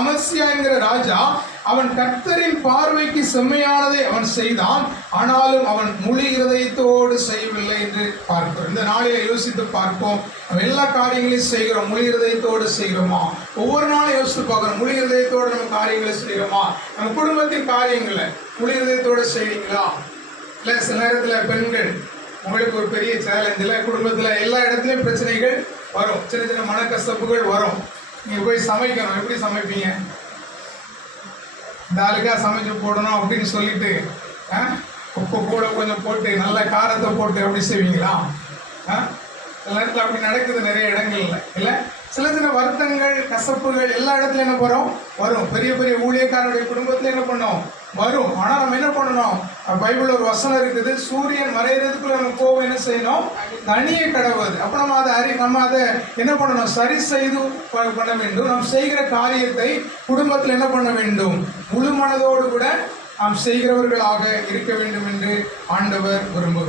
அமத்சியா என்கிற ராஜா அவன் கர்த்தரின் பார்வைக்கு செம்மையானதை அவன் செய்தான், ஆனாலும் அவன் முழு இருதயத்தோடு செய்யவில்லை என்று பார்க்கிறோம். இந்த நாளில் யோசித்து பார்ப்போம். நம்ம எல்லா காரியங்களையும் செய்கிறோம், முழு இருதயத்தோடு செய்கிறோமா? ஒவ்வொரு நாளும் யோசித்து பார்க்கிறோம், முழு இருதயத்தோடு நம்ம காரியங்களை செய்கிறோமா? நம்ம குடும்பத்தின் காரியங்களை முழு இருதயத்தோடு செய்வீங்களா? இல்லை சில நேரத்தில் பெண்கள், உங்களுக்கு ஒரு பெரிய சேலஞ்ச் இல்லை, குடும்பத்தில் எல்லா இடத்துலையும் பிரச்சனைகள் வரும், சின்ன சின்ன மனக்கசப்புகள் வரும். நீங்கள் போய் சமைக்கணும், எப்படி சமைப்பீங்க? இந்த ஆளுக்காக சமைச்சு போடணும் அப்படின்னு சொல்லிட்டு உப்பு கூட கொஞ்சம் போட்டு நல்ல காரத்தை போட்டு அப்படி செய்வீங்களா? சில நேரத்தில் அப்படி நடக்குது நிறைய இடங்கள்ல. இல்லை சில சின்ன வருத்தங்கள், கசப்புகள் எல்லா இடத்துலையும் என்ன வரும். பெரிய பெரிய ஊழியக்காரருடைய குடும்பத்தில் என்ன பண்ணோம் வரும். ஆனால் நம்ம என்ன பண்ணணும்? பைபிள் ஒரு வசனம் இருக்குது, சூரியன் மறைகிறதுக்குள்ள நம்ம கோவம் என்ன செய்யணும்? தனியே கடவுது. அப்போ நம்ம அதை என்ன பண்ணணும்? சரி செய்து பண்ண வேண்டும். நாம் செய்கிற காரியத்தை குடும்பத்தில் என்ன பண்ண வேண்டும்? முழு மனதோடு கூட நாம் செய்கிறவர்களாக இருக்க வேண்டும் என்று ஆண்டவர் விரும்புகிறார்.